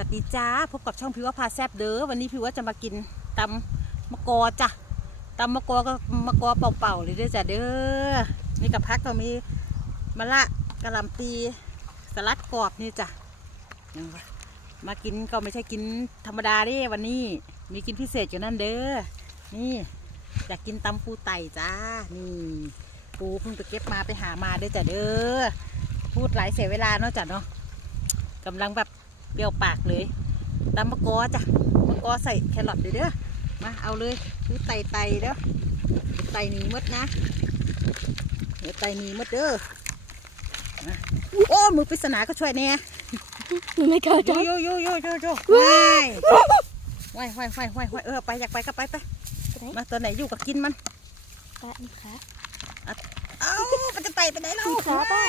วัสดีจ้าพบกับช่องพิวว่าพาแซบเด้อวันนี้พิวว่าจะมากินตำมะกอจ้ะตำมะกอก็มะกอเป่าๆเลยเด้อจ้ะเด้อนี่กับพักก็มีมะละกะหล่ำปีสลัดกรอบนี่จ้ะมากินก็ไม่ใช่กินธรรมดาด้วันนี้ มีกินพิเศษอยู่นั่นเด้อนี่อยากกินตำปูไตจ้านี่ปูเพิ่งไปเก็บมาไปหามาเด้อจ้ะเด้อพูดหลายเสียเวลาเนาะจ้ะเนาะกำลังแบบ เปรี้ยวปากเลยตำมะกอจ้ะมะกอใส่แครอทเด้อเด้อมาเอาเลยคือไตไตเด้อไตหนีหมดนะเดี๋ยวไตหนีหมดเด้อมาโอ้มือปริศนาก็ช่วยแน่ไม่กล้าโยจับโยโยโยโยโยว้ายว้ายว้ายว้ายว้ายว้ายเออไปอยากไปก็ไปไปมาตัวไหนอยู่กับกินมันปะนี่ค่ะเอ้ามันจะไตไปไหนเราอีกขาเปล่า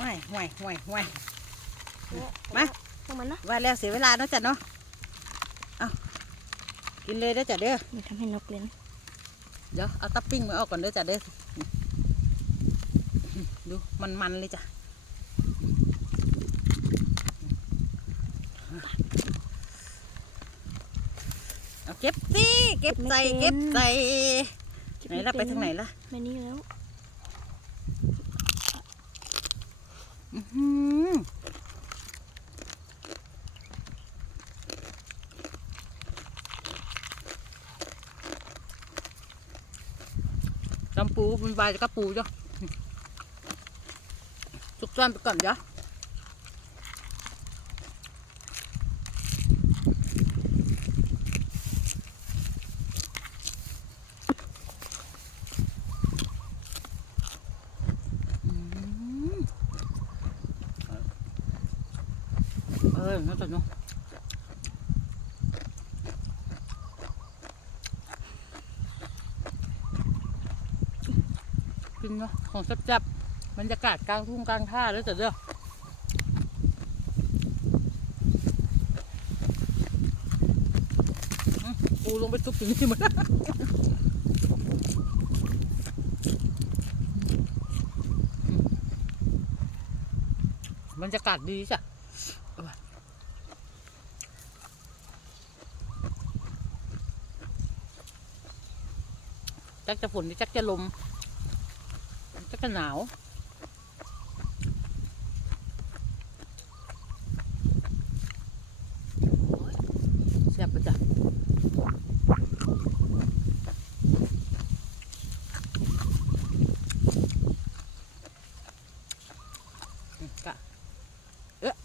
ว้ายว้ายว้ายว้าย มาลงมันนะว่าแล้วเสียเวลาเนาะจ้ะเนาะเอากินเลยเด้อจ้ะเด้อมันทำให้นกเลยนะเดี๋ยวเอาตับปิ้งมาออกก่อนเด้อจ้ะเด้อดูมันมันๆเลยจ้ะเอาเก็บสิเก็บใส่เก็บใส่ไหนล่ะไปทางไหนล่ะไม่นี่แล้ว อื้อหือำปูมันวายกับปูจ้ะสุกซ้อนไปก่อนจ้ะเออน่าจะเนาะ กินเนาะของจับๆบรรยากาศกลางทุ่งกลางท่าแล้วจ้ะเด้ออืมปูลงไปซุกถึงนี่หมดบรรยากาศดีจ้ะเอาว่ะจักจะฝนหรือจักจะลม จักจะหนาวแซ่บปะจ้ะอืม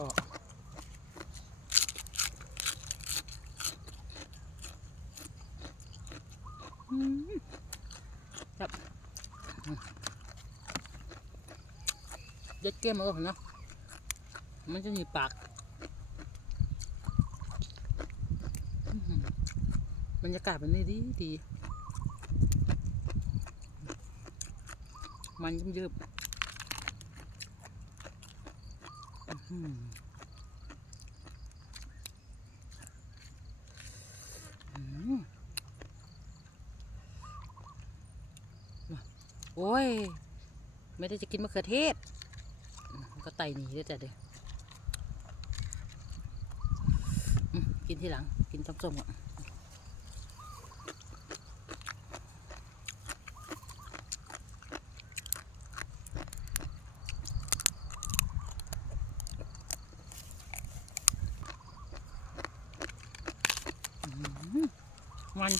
กะเอ๊ะเอ๊ะเอาไว้อืมปูด้วยจ้ะตัวใหญ่ๆก็อืมแบบอืมเย็ดเก้มมาก่อนนะมันจะมีปากอื้อหือบรรยากาศแบบนี้ดีดี มันยืมยืบอื้อหืออืม โอ้ย ไม่ได้จะกินมะเขือเทศ ก็ไตหนีได้แต่เดียวกินทีหลัง กินต้มๆก่อน อืมมัน